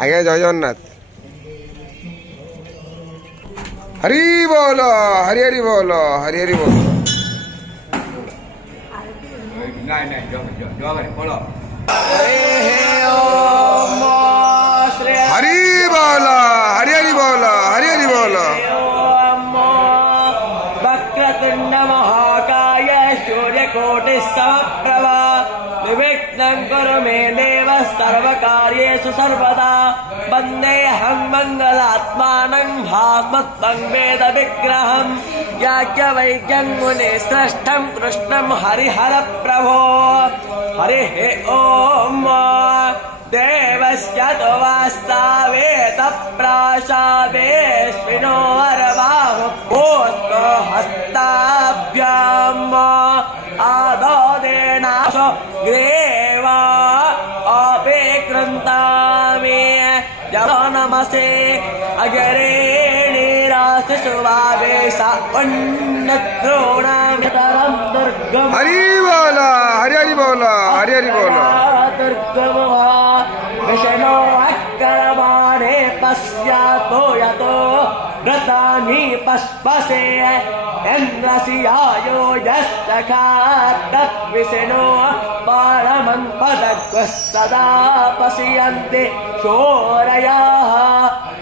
आगे जय जगन्नाथ हरि बोलो हरि हरि बोलो हरि हरि बोलो हरि बोलो हरि हरि बोलो हरि हरि बोलो वक्रतुंड महाकाय सूर्यकोटि समप्रभा निर्विघ्नं कुरु मे देव सर्वकार्येषु सर्वदा वन्देऽहं मङ्गलात्मानं भास्वतं वेद विग्रहं याज्ञवल्क्यं मुनिश्रेष्ठं कृष्णं हरिहर प्रभो हरिः ॐ देवस्य तु वास्तावेत प्राशावेश्विनो वरबाहुः हस्ताभ्याम् आददेनाशो ग्रेवा अपे कृन्तामे जनो नमसे अगरेणीराशिशुभावेश उन्नद्रोणामितरं दुर्गम हरि बोलो हरि हरि बोलो हरि हरि बोलो दुर्गम विष्णो अक्रमाणे पश्यातो यतो व्रतानि पस्पसे इन्द्रस्यायो यस्तखात्तद्विष्णो परमं पदग्वः सदा पश्यन्ति शोरयाः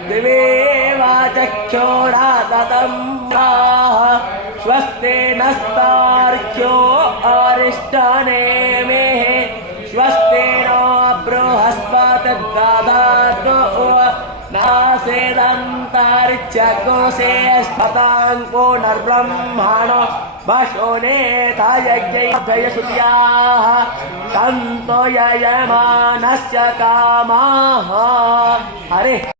दिवेवा चक्षुराततं स्वस्ति नस्तार्क्ष्यो अरिष्टनेमिः स्वस्ति नो बृहस्पतिर्दधातु नासेदन्तरिक्षकोशे स्फताङ्को नर्ब्रह्मणो वशोनेता यज्ञयश्रुत्याः सन्तो यजमानस्य कामाः हरिः